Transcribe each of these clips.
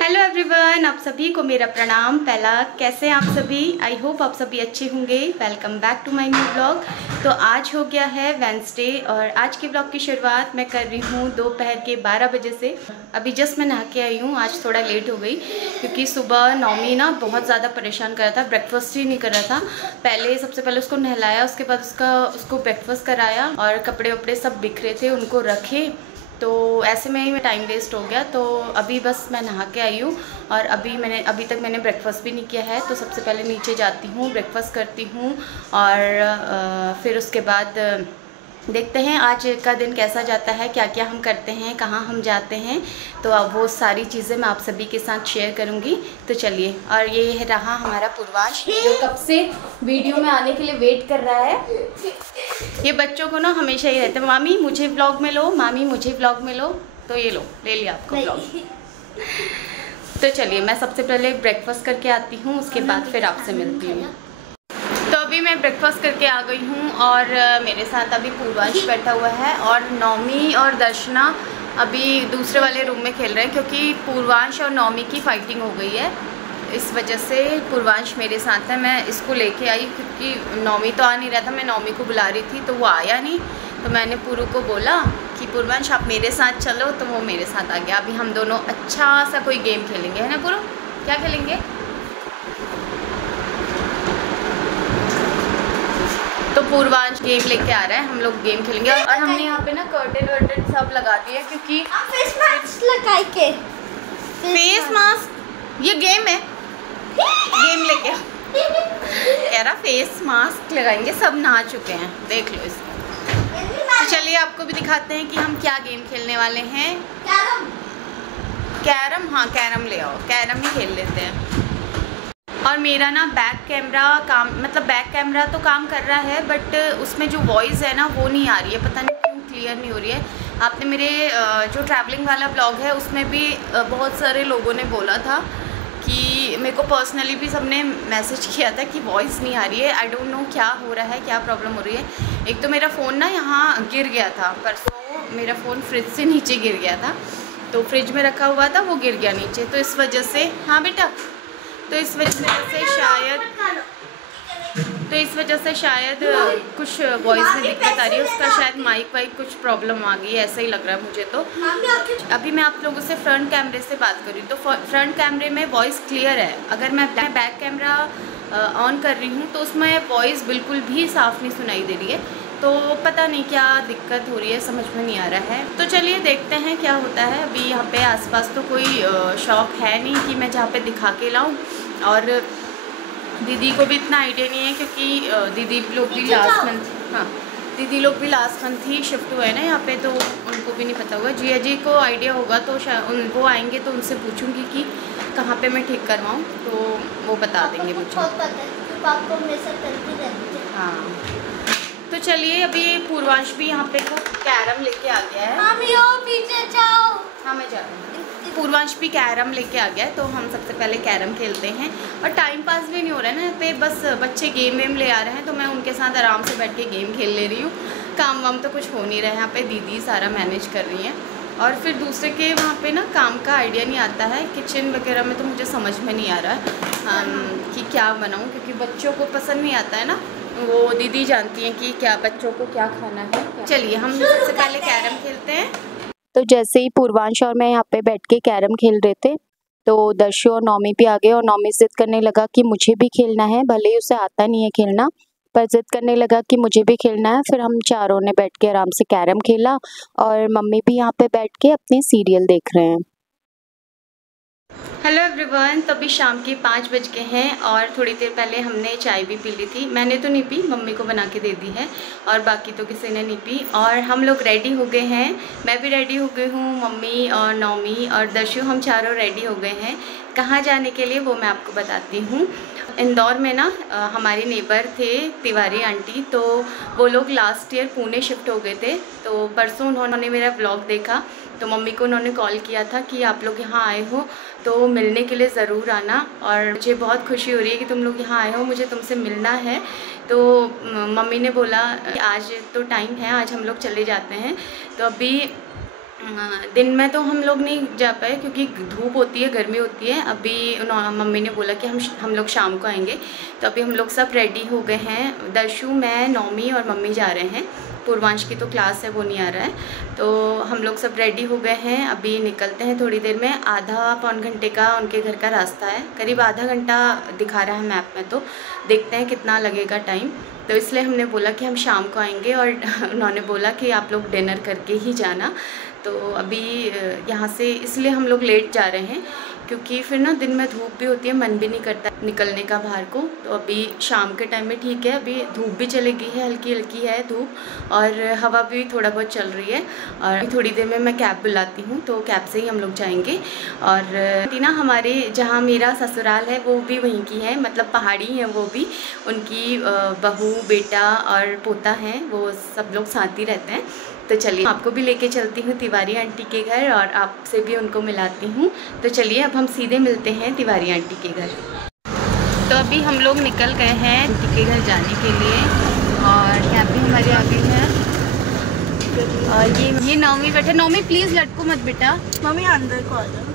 Hello everyone, आप सभी को मेरा प्रणाम। पहला, कैसे हैं आप सभी? आई होप आप सभी अच्छे होंगे। Welcome back to my new blog. तो आज हो गया है वेंसडे और आज के ब्लॉग की शुरुआत मैं कर रही हूँ दोपहर के 12 बजे से। अभी जस्ट मैं नहा के आई हूँ। आज थोड़ा लेट हो गई क्योंकि सुबह नौमी ना बहुत ज़्यादा परेशान कर रहा था, ब्रेकफास्ट ही नहीं कर रहा था। सबसे पहले उसको नहलाया, उसके बाद उसको ब्रेकफास्ट कराया और कपड़े वपड़े सब बिखरे थे उनको रखे। तो ऐसे में ही टाइम वेस्ट हो गया। तो अभी बस मैं नहा के आई हूँ और अभी तक मैंने ब्रेकफास्ट भी नहीं किया है। तो सबसे पहले नीचे जाती हूँ, ब्रेकफास्ट करती हूँ और फिर उसके बाद देखते हैं आज का दिन कैसा जाता है, क्या क्या हम करते हैं, कहाँ हम जाते हैं। तो अब वो सारी चीज़ें मैं आप सभी के साथ शेयर करूँगी। तो चलिए, और ये रहा हमारा पूर्वांश जो कब से वीडियो में आने के लिए वेट कर रहा है। ये बच्चों को ना हमेशा ही रहता है, मामी मुझे व्लॉग में लो, मामी मुझे व्लॉग में लो। तो ये लो, ले लिया आपको व्लॉग। तो चलिए, मैं सबसे पहले ब्रेकफास्ट करके आती हूँ, उसके बाद फिर आपसे मिलती हूँ। तो अभी मैं ब्रेकफास्ट करके आ गई हूँ और मेरे साथ अभी पूर्वांश बैठा हुआ है और नौमी और दर्शना अभी दूसरे वाले रूम में खेल रहे हैं क्योंकि पूर्वांश और नौमी की फाइटिंग हो गई है। इस वजह से पूर्वांश मेरे साथ है। मैं इसको लेके आई क्योंकि नौमी तो आ नहीं रहा था, मैं नौमी को बुला रही थी तो वो आया नहीं। तो मैंने पूरू को बोला कि पूर्वांश आप मेरे साथ चलो, तो वो मेरे साथ आ गया। अभी हम दोनों अच्छा सा कोई गेम खेलेंगे, है ना पूरू? क्या खेलेंगे? तो पूर्वांश गेम लेके आ रहा है, हम लोग गेम खेलेंगे। और हमने यहाँ पे ना कर्टेन वर्टेन सब लगा दिए क्योंकि फेस मास्क लगा के फेस मास्क, ये गेम है, गेम लेके कह रहा फेस मास्क लगाएंगे। सब नहा चुके हैं, देख लो इसको। तो चलिए आपको भी दिखाते हैं कि हम क्या गेम खेलने वाले हैं। कैरम। हाँ कैरम ले आओ, कैरम ही खेल लेते हैं। और मेरा ना बैक कैमरा तो काम कर रहा है, बट उसमें जो वॉइस है ना वो नहीं आ रही है, पता नहीं क्यों क्लियर नहीं हो रही है। आपने मेरे जो ट्रैवलिंग वाला ब्लॉग है उसमें भी बहुत सारे लोगों ने बोला था कि मेरे को पर्सनली भी सबने मैसेज किया था कि वॉइस नहीं आ रही है। आई डोंट नो क्या हो रहा है, क्या प्रॉब्लम हो रही है। एक तो मेरा फ़ोन ना यहाँ गिर गया था, परसों मेरा फ़ोन फ्रिज से नीचे गिर गया था। तो फ्रिज में रखा हुआ था, वो गिर गया नीचे। तो इस वजह से, हाँ बेटा, तो इस वजह से शायद कुछ वॉइस में दिक्कत आ रही है। उसका शायद माइक वाइक कुछ प्रॉब्लम आ गई है, ऐसा ही लग रहा है मुझे। तो अभी मैं आप लोगों से फ्रंट कैमरे से बात कर रही हूँ। तो फ्रंट कैमरे में वॉइस क्लियर है। अगर मैं बैक कैमरा ऑन कर रही हूँ तो उसमें वॉइस बिल्कुल भी साफ़ नहीं सुनाई दे रही है। तो पता नहीं क्या दिक्कत हो रही है, समझ में नहीं आ रहा है। तो चलिए देखते हैं क्या होता है। अभी यहाँ पे आसपास तो कोई शॉप है नहीं कि मैं जहाँ पे दिखा के लाऊँ, और दीदी को भी इतना आइडिया नहीं है क्योंकि दीदी लोग भी लास्ट मंथ ही शिफ्ट हुए हैं ना यहाँ पे, तो उनको भी नहीं पता होगा। जिया जी को आइडिया होगा तो शायद वो आएंगे तो उनसे पूछूंगी कि कहाँ पे मैं ठीक करवाऊँ, तो वो बता देंगे मुझे। हाँ तो चलिए, अभी पूर्वांश भी यहाँ पे कैरम लेके आ गया है। पीछे जाओ। हाँ मैं जा रही हूँ। पूर्वांश भी कैरम लेके आ गया है, तो हम सबसे पहले कैरम खेलते हैं। और टाइम पास भी नहीं हो रहा है ना यहाँ पे, बस बच्चे गेम वेम ले आ रहे हैं तो मैं उनके साथ आराम से बैठ के गेम खेल ले रही हूँ। काम वाम तो कुछ हो नहीं रहा है यहाँ पे, दीदी सारा मैनेज कर रही हैं। और फिर दूसरे के वहाँ पे ना काम का आइडिया नहीं आता है। किचन वगैरह में तो मुझे समझ में नहीं आ रहा है कि क्या बनाऊँ, क्योंकि बच्चों को पसंद नहीं आता है ना, वो दीदी जानती हैं कि क्या बच्चों को क्या खाना है। चलिए हम सबसे पहले कैरम खेलते हैं। तो जैसे ही पूर्वांश और मैं यहाँ पे बैठ के कैरम खेल रहे थे तो दर्शु और नौमी भी आ गए और नौमी जिद करने लगा कि मुझे भी खेलना है, भले ही उसे आता नहीं है खेलना, पर जिद करने लगा कि मुझे भी खेलना है। फिर हम चारों ने बैठ के आराम से कैरम खेला और मम्मी भी यहाँ पे बैठ के अपने सीरियल देख रहे हैं। हेलो एवरीवन, तो अभी शाम के 5 बज गए हैं और थोड़ी देर पहले हमने चाय भी पी ली थी। मैंने तो नहीं पी, मम्मी को बना के दे दी है और बाकी तो किसी ने नहीं पी। और हम लोग रेडी हो गए हैं, मैं भी रेडी हो गई हूँ, मम्मी और नौमी और दर्शु, हम चारों रेडी हो गए हैं। कहाँ जाने के लिए वो मैं आपको बताती हूँ। इंदौर में ना हमारे नेबर थे तिवारी आंटी, तो वो लोग लास्ट ईयर पुणे शिफ्ट हो गए थे। तो परसों उन्होंने मेरा ब्लॉग देखा तो मम्मी को उन्होंने कॉल किया था कि आप लोग यहाँ आए हो तो मिलने के लिए ज़रूर आना, और मुझे बहुत खुशी हो रही है कि तुम लोग यहाँ आए हो, मुझे तुमसे मिलना है। तो मम्मी ने बोला कि आज तो टाइम है, आज हम लोग चले जाते हैं। तो अभी दिन में तो हम लोग नहीं जा पाए क्योंकि धूप होती है, गर्मी होती है। अभी मम्मी ने बोला कि हम लोग शाम को आएंगे। तो अभी हम लोग सब रेडी हो गए हैं। दर्शु, मैं, नौमी और मम्मी जा रहे हैं। पूर्वांश की तो क्लास है, वो नहीं आ रहा है। तो हम लोग सब रेडी हो गए हैं, अभी निकलते हैं थोड़ी देर में। आधा पौन घंटे का उनके घर का रास्ता है, करीब आधा घंटा दिखा रहा है मैप में, तो देखते हैं कितना लगेगा टाइम। तो इसलिए हमने बोला कि हम शाम को आएंगे, और उन्होंने बोला कि आप लोग डिनर करके ही जाना। तो अभी यहाँ से इसलिए हम लोग लेट जा रहे हैं क्योंकि फिर ना दिन में धूप भी होती है, मन भी नहीं करता निकलने का बाहर को। तो अभी शाम के टाइम में ठीक है, अभी धूप भी चलेगी है, हल्की हल्की है धूप, और हवा भी थोड़ा बहुत चल रही है। और थोड़ी देर में मैं कैब बुलाती हूँ, तो कैब से ही हम लोग जाएंगे। और टीना हमारे जहाँ मेरा ससुराल है वो भी वहीं की है, मतलब पहाड़ी हैं वो भी, उनकी बहू, बेटा और पोता हैं, वो सब लोग साथ ही रहते हैं। तो चलिए आपको भी लेके चलती हूँ तिवारी आंटी के घर, और आपसे भी उनको मिलाती हूँ। तो चलिए अब हम सीधे मिलते हैं तिवारी आंटी के घर। तो अभी हम लोग निकल गए हैं आंटी के घर जाने के लिए, और यहाँ पे हमारे आगे है। और ये नौमी बैठे। नौमी प्लीज़ लटको मत बेटा। मम्मी अंदर को आ जाओ।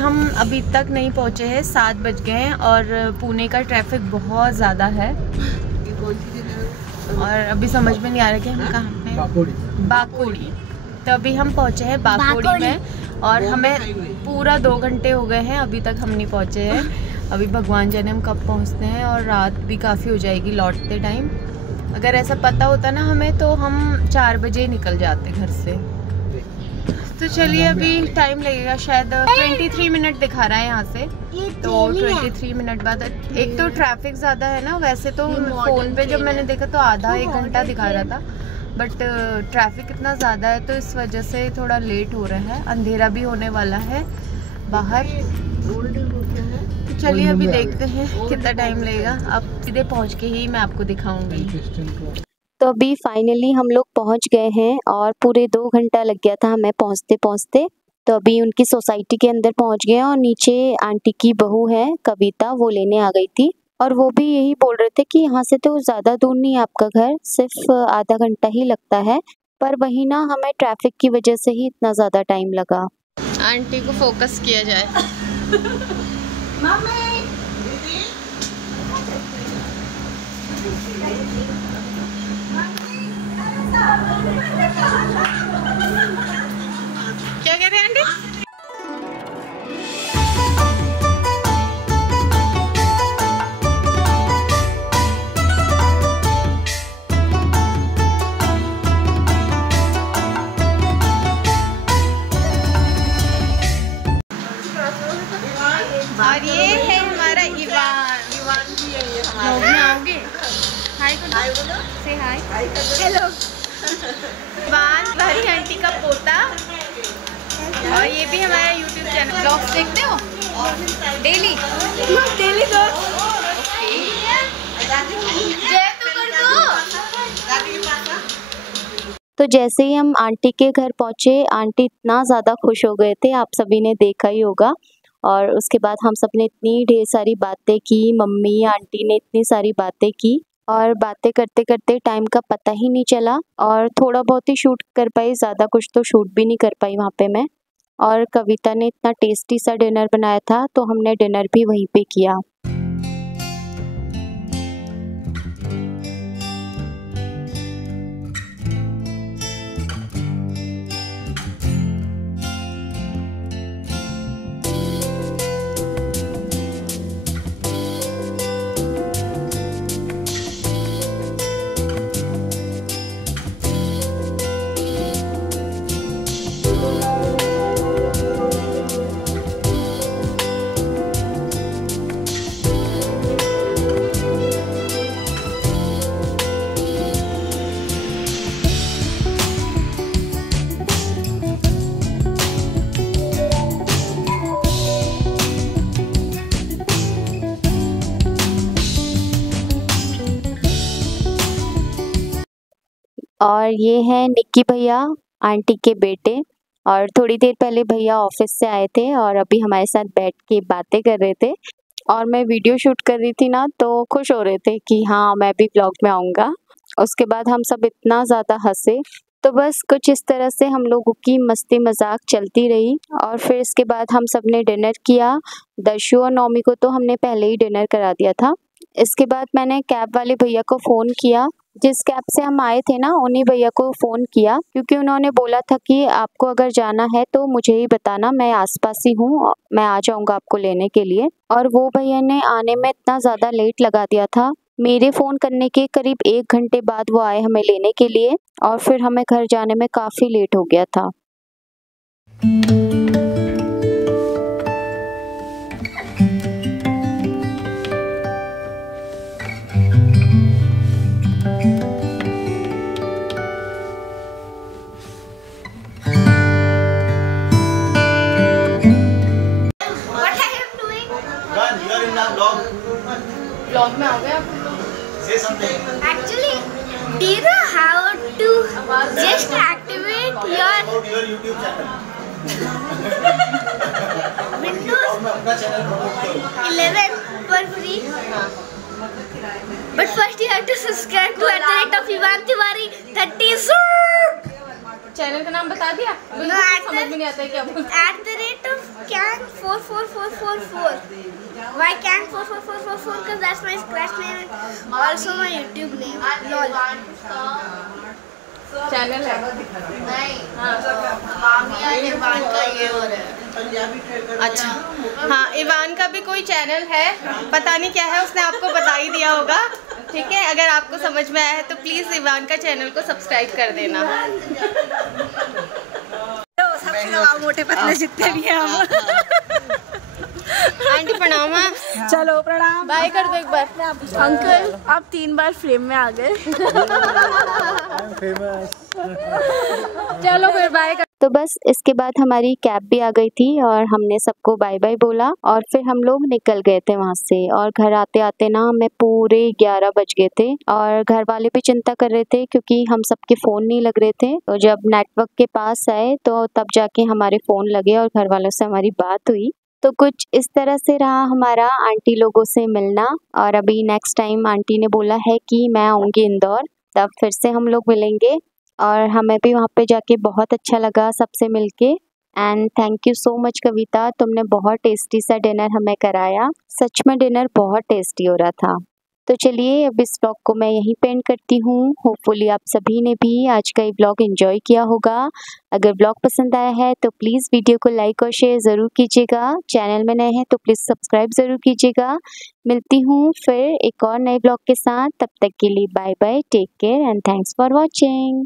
हम अभी तक नहीं पहुँचे हैं, 7 बज गए हैं, और पुणे का ट्रैफिक बहुत ज़्यादा है। और अभी समझ में नहीं आ रहा कि हम कहाँ पे। बाकोड़ी। तो अभी हम पहुँचे हैं बाकोड़ी में, और हमें पूरा 2 घंटे हो गए हैं, अभी तक हम नहीं पहुँचे हैं। अभी भगवान जाने हम कब पहुँचते हैं, और रात भी काफ़ी हो जाएगी लौटते टाइम। अगर ऐसा पता होता ना हमें तो हम 4 बजे निकल जाते घर से। तो चलिए अभी टाइम लगेगा, शायद 23 मिनट दिखा रहा है यहाँ से। तो 23 मिनट बाद, एक तो ट्रैफिक ज़्यादा है ना, वैसे तो फ़ोन पे जब मैंने देखा तो आधा 1 घंटा दिखा रहा था, बट ट्रैफिक इतना ज़्यादा है तो इस वजह से थोड़ा लेट हो रहा है। अंधेरा भी होने वाला है बाहर। तो चलिए अभी देखते हैं कितना टाइम लगेगा। अब सीधे पहुँच के ही मैं आपको दिखाऊँगी। तो अभी फाइनली हम लोग पहुंच गए हैं, और पूरे 2 घंटा लग गया था हमें पहुंचते पहुंचते। तो अभी उनकी सोसाइटी के अंदर पहुंच गए, और नीचे आंटी की बहू है कविता, वो लेने आ गई थी। और वो भी यही बोल रहे थे कि यहाँ से तो ज़्यादा दूर नहीं है आपका घर, सिर्फ आधा घंटा ही लगता है। पर वही ना, हमें ट्रैफिक की वजह से ही इतना ज़्यादा टाइम लगा। आंटी को फोकस किया जाए। क्या कह रहे हैं आंटी? और ये है हमारा इवान भी है ये हमारा। आओगे? हाय बोलो। से हाय। हेलो। इवान हमारी आंटी का पोता, और ये भी हमारा YouTube चैनल। ब्लॉग्स देखते हो डेली? डेली तो जय तो कर दो। तो जैसे ही हम आंटी के घर पहुँचे, आंटी इतना ज़्यादा खुश हो गए थे, आप सभी ने देखा ही होगा। और उसके बाद हम सब ने इतनी ढेर सारी बातें की, मम्मी आंटी ने इतनी सारी बातें की, और बातें करते करते टाइम का पता ही नहीं चला। और थोड़ा बहुत ही शूट कर पाई, ज़्यादा कुछ तो शूट भी नहीं कर पाई वहाँ पे मैं। और कविता ने इतना टेस्टी सा डिनर बनाया था, तो हमने डिनर भी वहीं पे किया। और ये हैं निक्की भैया, आंटी के बेटे। और थोड़ी देर पहले भैया ऑफिस से आए थे और अभी हमारे साथ बैठ के बातें कर रहे थे। और मैं वीडियो शूट कर रही थी ना, तो खुश हो रहे थे कि हाँ मैं भी ब्लॉग में आऊँगा। उसके बाद हम सब इतना ज़्यादा हंसे। तो बस कुछ इस तरह से हम लोगों की मस्ती मजाक चलती रही। और फिर इसके बाद हम सब ने डिनर किया। दर्शु और नौमी को तो हमने पहले ही डिनर करा दिया था। इसके बाद मैंने कैब वाले भैया को फ़ोन किया, जिस कैब से हम आए थे ना उन्हीं भैया को फ़ोन किया, क्योंकि उन्होंने बोला था कि आपको अगर जाना है तो मुझे ही बताना, मैं आसपास ही हूँ, मैं आ जाऊँगा आपको लेने के लिए। और वो भैया ने आने में इतना ज़्यादा लेट लगा दिया था। मेरे फ़ोन करने के करीब 1 घंटे बाद वो आए हमें लेने के लिए। और फिर हमें घर जाने में काफ़ी लेट हो गया था। What are you doing? Run, you are in the vlog. Blog में आ गए आप? Say something. Actually, do you know how to just activate your About your YouTube channel. Windows और मैं अपना चैनल प्रमोट करूँ. 11 for free? But first you have to subscribe to @Ivan Tiwari 30. Channel का नाम बता दिया? No, समझ में नहीं आता है क्या बोलते @Kang44444. Why Kang44444? Because that's my scratch name and also my YouTube name. LOL. Channel है। अच्छा हाँ, इवान का भी कोई चैनल है, पता नहीं क्या है, उसने आपको बता ही दिया होगा। ठीक है, अगर आपको समझ में आया है तो प्लीज़ इवान का चैनल को सब्सक्राइब कर देना। मोटे पतले जितने भी हैं हम। आंटी प्रणाम। चलो प्रणाम। बाय कर दो एक बार। अंकल आप 3 बार फ्रेम में आ गए। चलो फिर बाय कर। तो बस इसके बाद हमारी कैब भी आ गई थी और हमने सबको बाय बाय बोला और फिर हम लोग निकल गए थे वहाँ से। और घर आते आते ना हमें पूरे 11 बज गए थे और घर वाले भी चिंता कर रहे थे क्योंकि हम सबके फ़ोन नहीं लग रहे थे। तो जब नेटवर्क के पास आए तो तब जाके हमारे फ़ोन लगे और घर वालों से हमारी बात हुई। तो कुछ इस तरह से रहा हमारा आंटी लोगों से मिलना। और अभी नेक्स्ट टाइम आंटी ने बोला है कि मैं आऊँगी इंदौर, तब फिर से हम लोग मिलेंगे। और हमें भी वहाँ पे जाके बहुत अच्छा लगा सबसे मिलके। And thank you so much Kavita, तुमने बहुत टेस्टी सा डिनर हमें कराया। सच में डिनर बहुत टेस्टी हो रहा था। तो चलिए अब इस ब्लॉग को मैं यहीं पे एंड करती हूँ। होपफुली आप सभी ने भी आज का ये ब्लॉग एंजॉय किया होगा। अगर ब्लॉग पसंद आया है तो प्लीज़ वीडियो को लाइक और शेयर ज़रूर कीजिएगा। चैनल में नए हैं तो प्लीज़ सब्सक्राइब ज़रूर कीजिएगा। मिलती हूँ फिर एक और नए ब्लॉग के साथ, तब तक के लिए bye bye, take care and thanks for watching.